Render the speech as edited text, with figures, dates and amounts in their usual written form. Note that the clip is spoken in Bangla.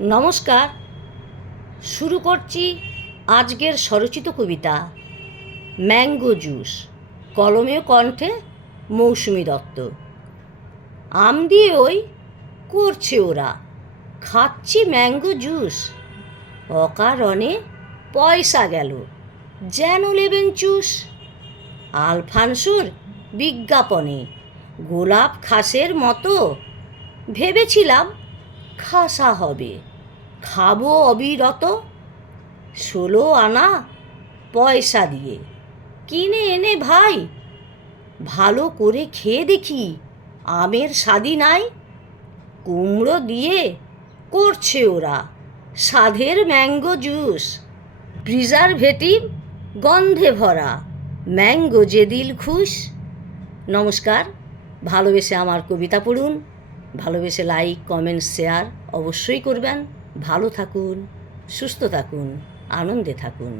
নমস্কার। শুরু করছি আজকের স্বরচিত কবিতা ম্যাঙ্গো জুস। কলমে কণ্ঠে মৌসুমী দত্ত। আম দিয়ে ওই করছে ওরা, খাচ্ছি ম্যাঙ্গো জুস। অকারণে পয়সা গেল, যেন নেবেন চুস। আলফানসোর বিজ্ঞাপনে গোলাপ খাসের মতো ভেবেছিলাম খাসা হবে, খাবো অবিরত। 16 আনা পয়সা দিয়ে কিনে এনে ভাই, ভালো করে খেয়ে দেখি আমের স্বাদই নাই। কুমড়ো দিয়ে করছে ওরা স্বাদের ম্যাঙ্গো জুস। প্রিজারভেটিভ গন্ধে ভরা ম্যাঙ্গো যে দিল খুশ। নমস্কার। ভালোবেসে আমার কবিতা পড়ুন, ভালোবেসে লাইক কমেন্ট শেয়ার অবশ্যই করবেন। ভালো থাকুন, সুস্থ থাকুন, আনন্দে থাকুন।